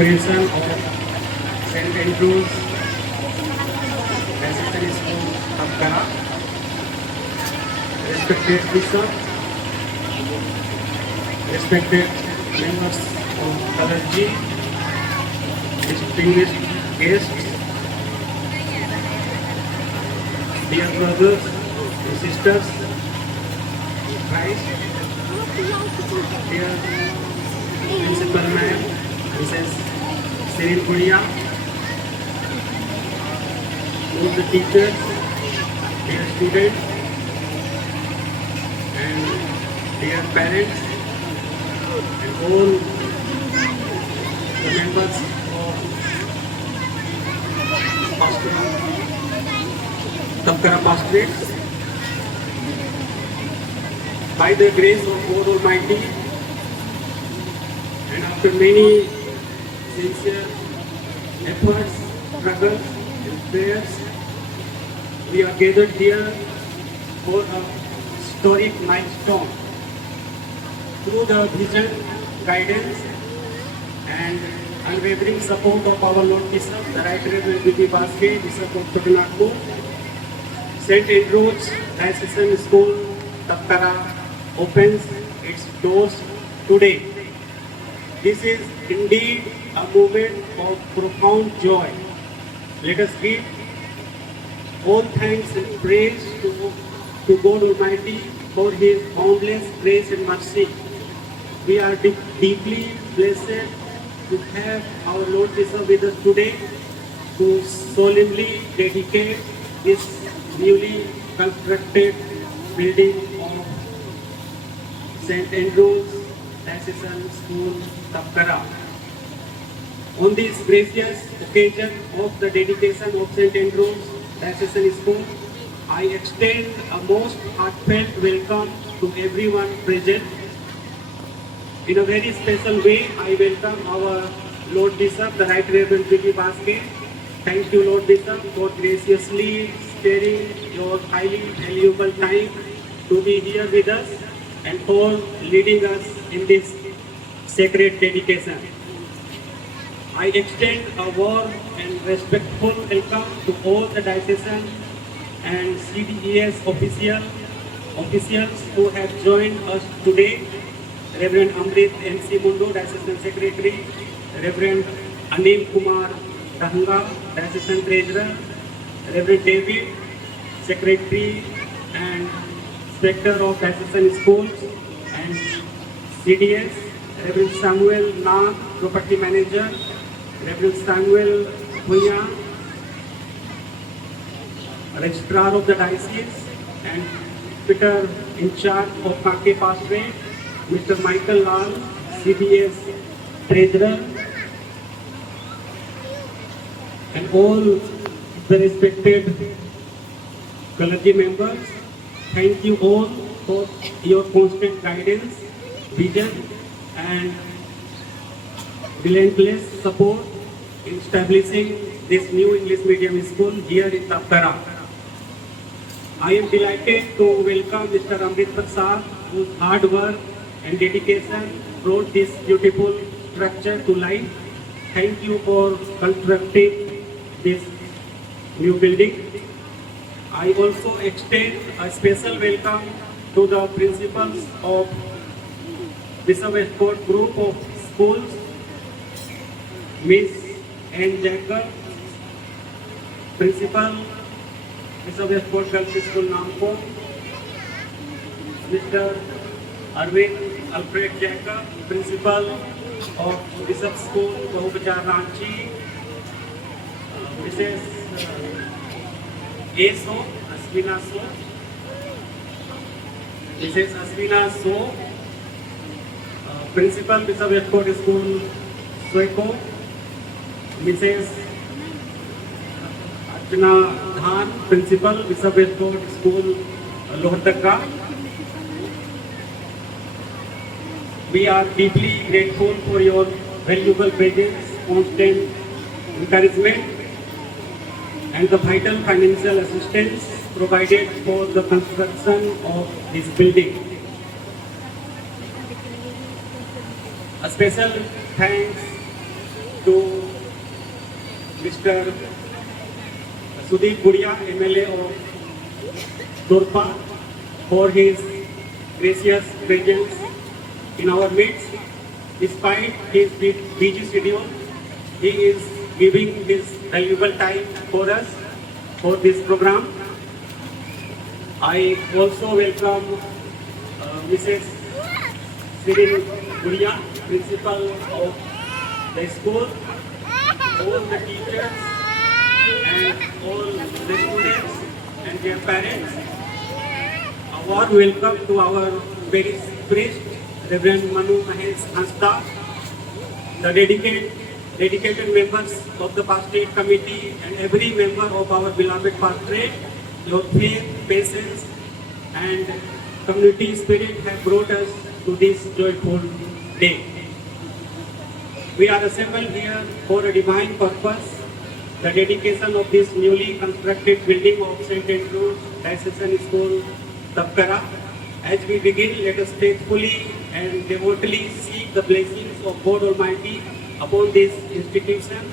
inauguration of St. Andrews Assistant School, Tapkara. Respected Bishop, respected members of clergy, distinguished guests, dear brothers and sisters, Christ, dear Principal Ma'am, Mrs. Cyril Guria, all the teachers, dear students, and dear parents, and all the members of Pastoral Tapkara Pastorate. By the grace of God Almighty, and after many sincere efforts, struggles, and prayers, we are gathered here for a historic milestone. Through the vision, guidance, and unwavering support of our Lord Bishop, the Right Reverend B.P. Baske, Bishop of Chotanagpur, St. Andrews Diocesan School, Tapkara, opens its doors today. This is indeed a moment of profound joy. Let us give all thanks and praise to God Almighty for His boundless grace and mercy. We are deeply blessed to have our Lord Bishop with us today to solemnly dedicate this newly constructed building of St. Andrews Diocesan School, Tapkara. On this gracious occasion of the dedication of St. Andrews Diocesan School, I extend a most heartfelt welcome to everyone present. In a very special way, I welcome our Lord Bishop, the Right Reverend B.P. Baske. Thank you, Lord Bishop, for graciously sparing your highly valuable time to be here with us and for leading us in this sacred dedication. I extend a warm and respectful welcome to all the diocesan and CDES officials who have joined us today. Reverend Amrit N.C. Mundu, Diocesan Secretary, Reverend Anil Kumar Dahanga, Diocesan Treasurer, Reverend David, Secretary and Inspector of Diocesan Schools and CDS, Reverend Samuel Nag, Property Manager, Reverend Samuel Punya, Registrar of the Diocese, and Peter in charge of Kanke Pastorate, Mr. Michael Lal, CDS Treasurer, and all the respected clergy members. Thank you all for your constant guidance, vision, and relentless support in establishing this new English medium school here in Tapkara. I am delighted to welcome Mr. Amrit Prasad, whose hard work and dedication brought this beautiful structure to life. Thank you for constructing this new building. I also extend a special welcome to the principals of Bishop Westport Group of Schools, Miss N. Jacob, Principal, Bishop Westport Girls School, Nampong, Mr. Arvind Alfred Jacob, Principal of Bishop School, Bahubachar Ranchi, Mrs. A. So, Asmina So, Mrs. Asmina So, Principal Bishop Westport School, Sweko, Mrs. Archana Dhan, Principal Bishop Westport School, Lohartaka. We are deeply grateful for your valuable presence, constant encouragement, and the vital financial assistance provided for the construction of this building. A special thanks to Mr. Sudeep Guria, MLA of Dorpa, for his gracious presence in our midst. Despite his busy schedule, he is giving his valuable time for us for this program. I also welcome Mrs. Cyril Guria, principal of the school, all the teachers and all the students and their parents. A warm welcome to our parish priest, Reverend Manu Mahesh Hasta, the dedicated members of the pastorate committee and every member of our beloved pastorate. Your faith, patience and community spirit have brought us to this joyful day. We are assembled here for a divine purpose, the dedication of this newly constructed building of St. Andrew's Diocesan School, Tapkara. As we begin, let us faithfully and devotedly seek the blessings of God Almighty upon this institution,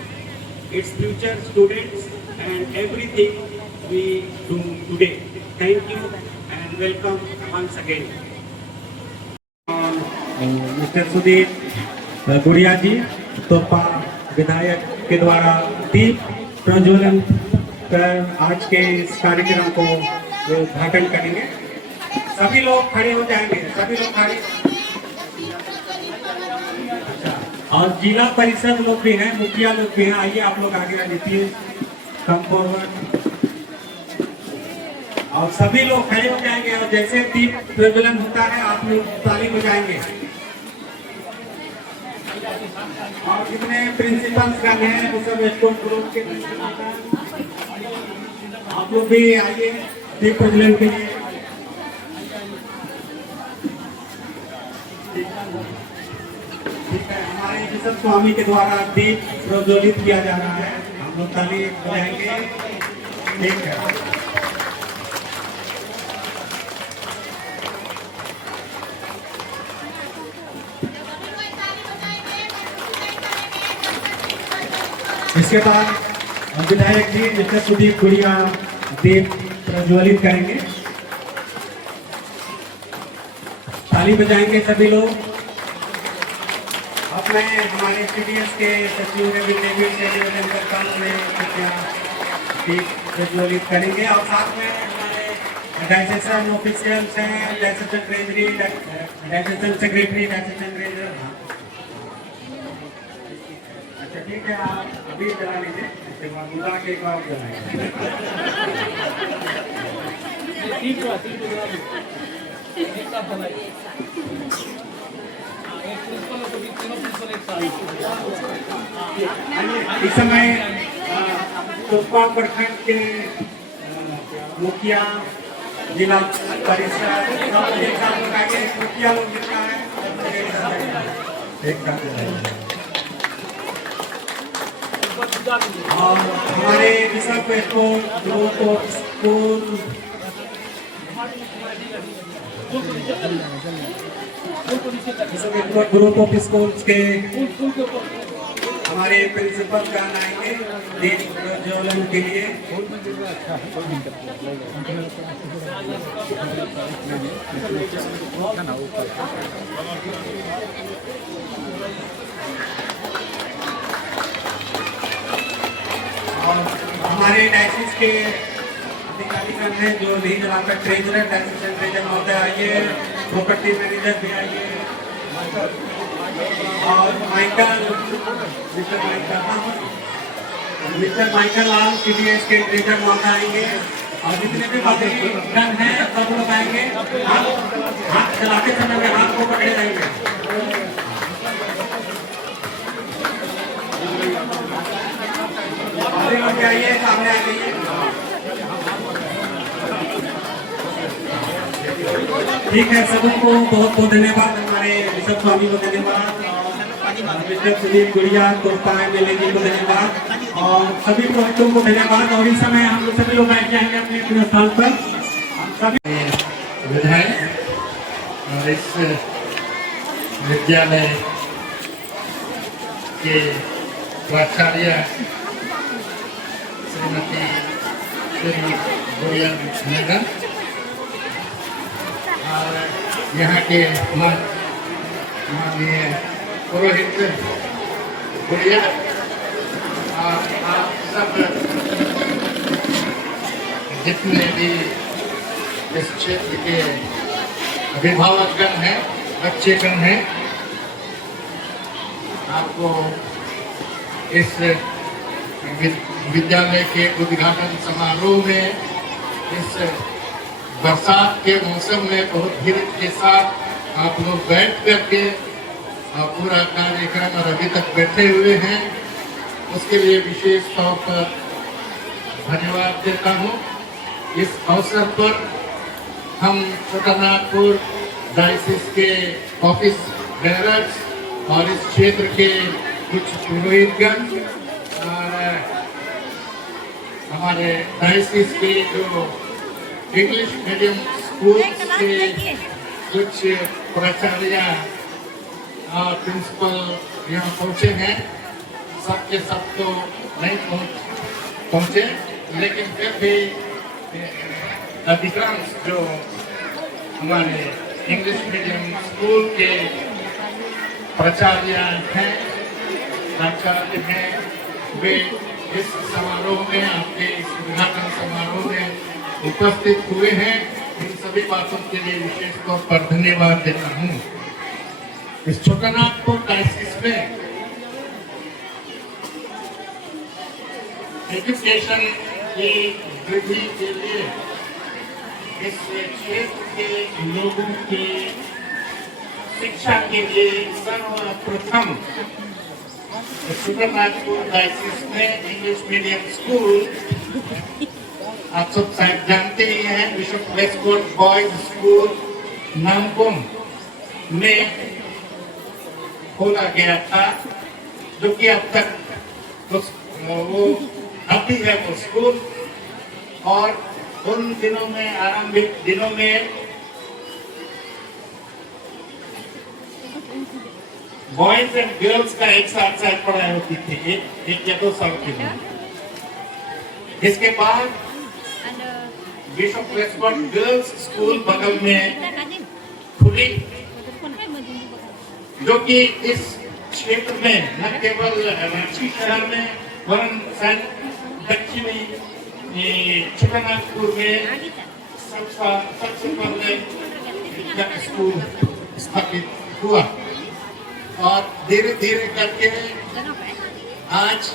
its future students and everything we do today. Thank you and welcome once again. Mr. Sudeep गुड़िया जी तोपा विधायक के द्वारा दीप प्रज्वलन कर आज के इस कार्यक्रम को उद्घाटन करेंगे। सभी लोग खड़े हो जाएंगे, सभी लोग खड़े। और जिला परिषद लोग भी हैं, मुखिया लोग भी हैं, आइए आप लोग आगे आइए, प्लीज कम फॉरवर्ड। और सभी लोग खड़े हो जाएंगे और जैसे दीप प्रज्वलन होता है आप लोग ताली बजाएंगे। और जितने प्रिंसिपल्स गण हैं वो सब स्कूल ग्रुप के आप लोग भी आइए दीप प्रज्वलन के लिए। ठीक है, हमारे बिशप स्वामी के द्वारा दीप प्रज्वलित किया जा रहा है, हम लोग ताली बजाएंगे। ठीक है, इसके बाद विधायक जी मिस्टर सुदीप गुड़िया दीप प्रज्वलित करेंगे। ताली बजाएंगे सभी लोग। अब मैं हमारे सीडीएस के सचिव से निवेदन करता हूँ, दीप प्रज्वलित करेंगे और साथ में हमारे डायसेशन ऑफिशियल्स हैं, डायसेशन ट्रेजरी, डायसेशन सेक्रेटरी, डायसेशन ट्रेजर। अच्छा ठीक है, आप अभी जला लीजिए, इसके बाद बुला के एक बार जलाएंगे। इस समय तोपा प्रखंड के मुखिया, जिला परिषद मुखिया लोग जितना है एक साथ और हमारे बिशप ग्रुप ऑफ स्कूल्स के हमारे प्रिंसिपल गण आएंगे दीप प्रज्वलन के लिए। हमारे डायसिस के अधिकारीगण हैं जो नहीं जलाकर ट्रेजरर, डायसिस ट्रेजर होता है, आइए प्रॉपर्टी मैनेजर भी आइए और मिस्टर माइकल लाल सीडीएस के ट्रेजर महोदय आएंगे और जितने भी बाकी गण हैं सब लोग आएंगे। हाथ चलाते समय में हाथ को पकड़े रहेंगे। आइए सामने आ जाइए। ठीक है, सबको बहुत बहुत धन्यवाद, हमारे बिशप स्वामी को धन्यवाद, मिस्टर सुदीप गुड़िया तोपा एमएलए जी को धन्यवाद और सभी भक्तों को धन्यवाद। और इस समय हम लोग सभी लोग बैठ जाएंगे अपने अपने स्थान पर। हम सभी विधायक और इस विद्यालय के प्राचार्य श्रीमती श्री गुड़िया मैडम और यहाँ के माननीय पुरोहित गुड़िया और आप सब जितने भी इस क्षेत्र के अभिभावकगण हैं, बच्चेगण हैं, आपको इस विद्यालय के उद्घाटन समारोह में इस बरसात के मौसम में बहुत भीड़ के साथ आप लोग बैठ करके पूरा कार्यक्रम और अभी तक बैठे हुए हैं, उसके लिए विशेष तौर पर धन्यवाद देता हूँ। इस अवसर पर हम छोटानागपुर डायसिस के ऑफिस बेरर्स और इस क्षेत्र के कुछ पुरोहितगण और हमारे डायसिस के जो इंग्लिश मीडियम स्कूल के कुछ प्राचार्य और प्रिंसिपल यहाँ पहुँचे हैं। सबके सब तो नहीं पहुँचे, लेकिन फिर भी अधिकांश जो हमारे इंग्लिश मीडियम स्कूल के प्राचार्य हैं, प्राचार्य हैं, वे इस समारोह में, आपके इस उद्घाटन समारोह में उपस्थित हुए हैं। इन सभी बातों के लिए विशेष तौर पर धन्यवाद देता हूँ। इस छोटानागपुर डायसिस में एजुकेशन की वृद्धि के लिए इस क्षेत्र के लोगों की शिक्षा के लिए सर्वप्रथम छोटानागपुर डायसिस में इंग्लिश मीडियम स्कूल, आप सब शायद जानते ही हैं, bishop Westcott boys school Namkum में खोला गया था, जो कि अब तक वो अभी है वो स्कूल। और उन दिनों में, आरंभिक दिनों में बॉयज एंड गर्ल्स का एक साथ शायद पढ़ाई होती थी, एक या 2 साल के लिए। इसके बाद बिशप वेस्टकोट गर्ल्स स्कूल बगल में खुली, जो कि इस क्षेत्र में न केवल रांची शहर में वरन शायद दक्षिणी छोटानागपुर में सबसे पहले स्कूल स्थापित हुआ। और धीरे धीरे करके आज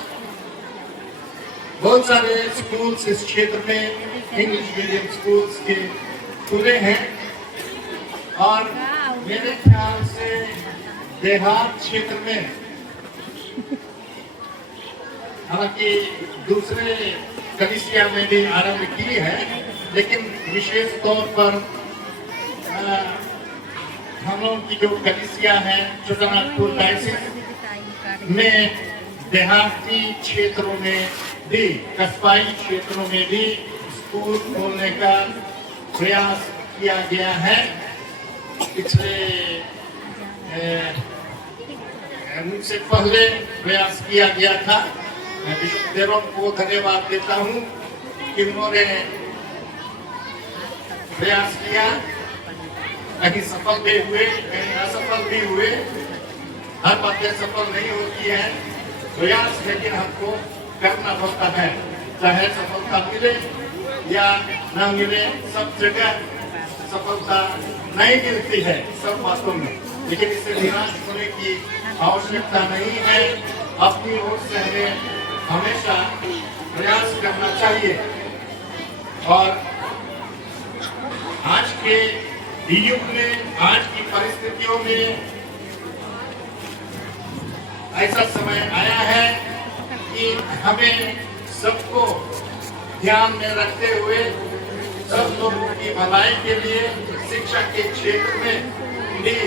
बहुत सारे स्कूल्स इस क्षेत्र में इंग्लिश मीडियम स्कूल्स के खुले हैं। और मेरे ख्याल से देहात क्षेत्र में, हालांकि दूसरे कलिसिया में भी आरंभ की है, लेकिन विशेष तौर पर हम लोग की जो कलिसिया है छोटानागपुर डायसिस में देहाती क्षेत्रों में भी, कस्बाई क्षेत्रों में भी स्कूल खोलने का प्रयास किया गया है। पिछले मुझसे पहले प्रयास किया गया था। मैं बिशप देरों को धन्यवाद देता हूँ कि उन्होंने प्रयास किया, कहीं सफल भी हुए, कहीं असफल भी हुए। हर बातें सफल नहीं होती है, प्रयास लेकिन हमको करना पड़ता है, चाहे सफलता मिले या न मिले। सब जगह सफलता नहीं मिलती है सब बातों में, लेकिन इससे निराश होने की आवश्यकता नहीं है। अपनी ओर से हमें हमेशा प्रयास करना चाहिए। और आज के युग में, आज की परिस्थितियों में ऐसा समय आया है कि हमें सबको ध्यान में रखते हुए सब लोगों की भलाई के लिए शिक्षा के क्षेत्र में भी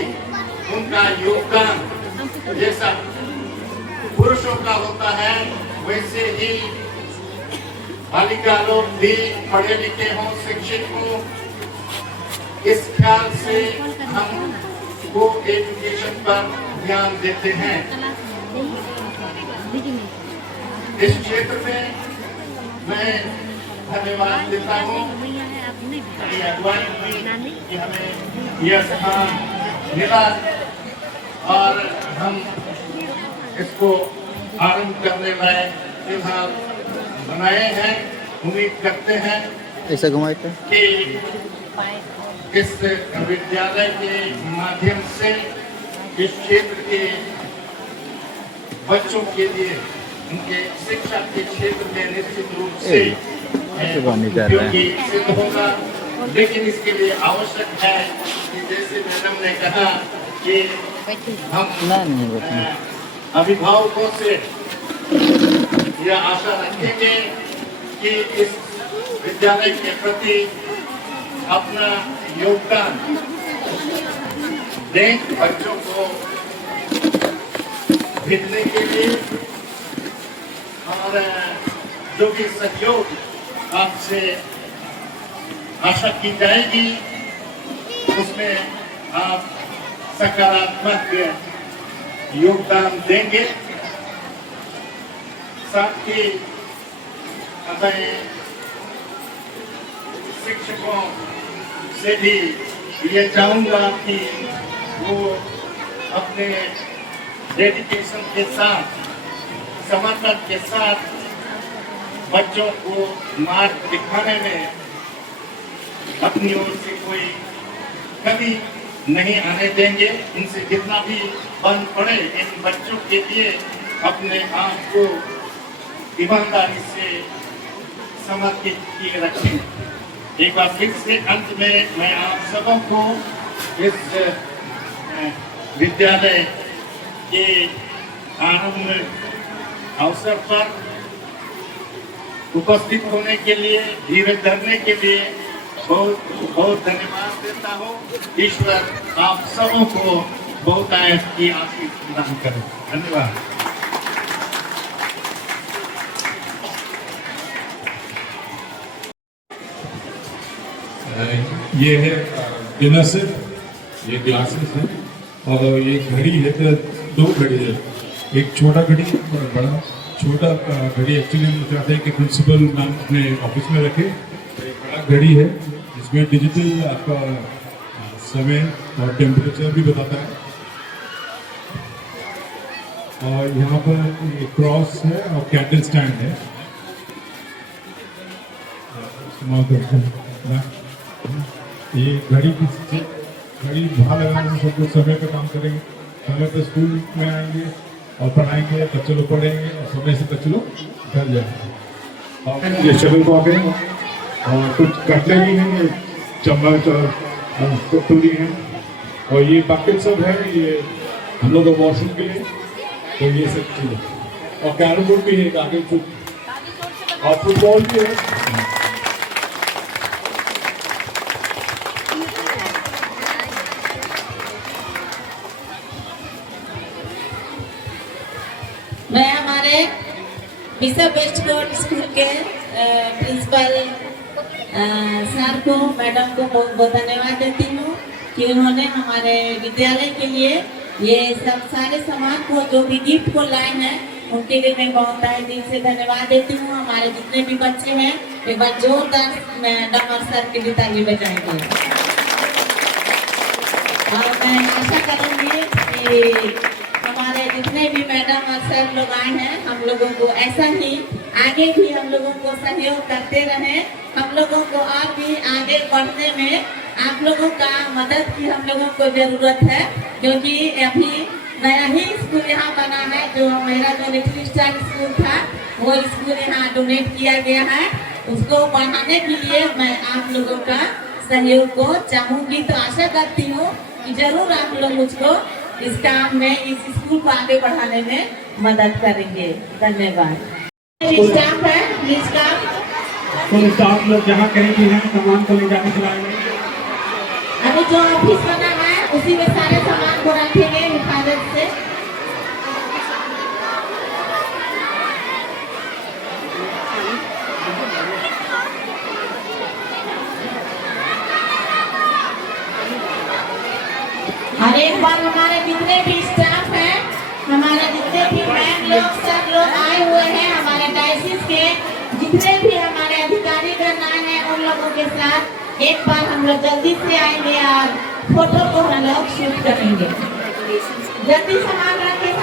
उनका योगदान जैसा पुरुषों का होता है, वैसे ही बालिका लोग भी पढ़े लिखे हों, शिक्षित हों। इस ख्याल से हम को एजुकेशन पर ध्यान देते हैं। इस क्षेत्र में मैं धन्यवाद देता हूँ मेरी अगुवाई की कि हमें यह स्थान मिला और हम इसको आरंभ करने में फिलहाल बनाए हैं। उम्मीद करते हैं ऐसा घुमाते कि इस विद्यालय के माध्यम से इस क्षेत्र के बच्चों के लिए उनके शिक्षा के क्षेत्र में निश्चित रूप से उपयोगी सिद्ध होगा। लेकिन इसके लिए आवश्यक है कि जैसे मैडम ने कहा कि हम अभिभावकों से यह आशा रखेंगे कि इस विद्यालय के प्रति अपना योगदान दें, बच्चों को भेजने के लिए और जो भी सहयोग आपसे आशा की जाएगी उसमें आप सकारात्मक योगदान देंगे। साथ ही हमें शिक्षकों से भी ये चाहूंगा कि वो अपने डेडिकेशन के साथ समर्पण के साथ बच्चों को मार्ग दिखाने में अपनी ओर से कोई कमी नहीं आने देंगे। इनसे जितना भी बन पड़े इन बच्चों के लिए अपने आप को ईमानदारी से समर्पित किए रखें। एक बार फिर से अंत में मैं आप सबों को इस विद्यालय के आरंभ अवसर पर उपस्थित होने के लिए, धीरज धरने के लिए बहुत बहुत धन्यवाद देता हूँ। ईश्वर आप सबों को बहुत आयत की आशीष प्रदान करें। धन्यवाद। ये है डिनर सेट, ये ग्लासेस है और ये घड़ी है तो 2 घड़ी है, एक छोटा घड़ी और बड़ा। छोटा घड़ी एक्चुअली हम चाहते हैं कि प्रिंसिपल मैम अपने ऑफिस में रखे। एक बड़ा घड़ी है जिसमें डिजिटल आपका समय और टेम्परेचर भी बताता है। और यहाँ पर एक क्रॉस है और कैंडल स्टैंड है। ये घड़ी बाहर लगाने में सब लोग समय पे काम करेंगे, समय पे स्कूल में आएंगे और पढ़ाएंगे, बच्चे लोग पढ़ेंगे और समय से बच्चे लोग घर जाएंगे। और ये शटल कॉक है और कुछ कटले भी हैं, चम्मच और कटोरी है और ये बकेट सब है, ये हम लोग वॉशरूम के लिए। तो ये सब चीज़ें और कैरम बोर्ड भी है आगे और फुटबॉल भी है। मैं हमारे बिशप वेस्टकोट स्कूल के प्रिंसिपल सर को, मैडम को बहुत बहुत धन्यवाद देती हूँ कि उन्होंने हमारे विद्यालय के लिए ये सब सारे सामान को जो भी गिफ्ट को लाए हैं उनके लिए मैं बहुत दिल से धन्यवाद देती हूँ। हमारे जितने भी बच्चे हैं एक बार जोरदार मैडम और सर के लिए ताली बजाएंगे। और मैं आशा करूँगी कि हमारे जितने भी मैडम और सर लोग आए हैं हम लोगों को ऐसा ही आगे भी हम लोगों को सहयोग करते रहें। हम लोगों को और भी आगे बढ़ने में आप लोगों का मदद की हम लोगों को जरूरत है, क्योंकि अभी नया ही स्कूल यहाँ बना है। जो मेरा जो लिटिल स्टार स्कूल था वो स्कूल यहाँ डोनेट किया गया है। उसको बढ़ाने के लिए मैं आप लोगों का सहयोग को चाहूँगी। तो आशा करती हूँ कि जरूर आप लोग मुझको इस काम में, इस स्कूल को आगे बढ़ाने में मदद करेंगे। धन्यवाद। स्टाफ है, प्लीज तो स्टाफ लोग जहाँ कहीं भी हैं सामान को ले जाने के लिए अभी जो ऑफिस बना है उसी में सारे सामान को रखेंगे हिफाजत से। और एक बार हमारे जितने भी स्टाफ हैं, हमारे जितने भी मैम लोग, सर लोग आए हुए हैं, हमारे लोगों के साथ एक बार हम लोग जल्दी से आएंगे और फोटो को हम लोग शूट करेंगे। जल्दी सामान रखें।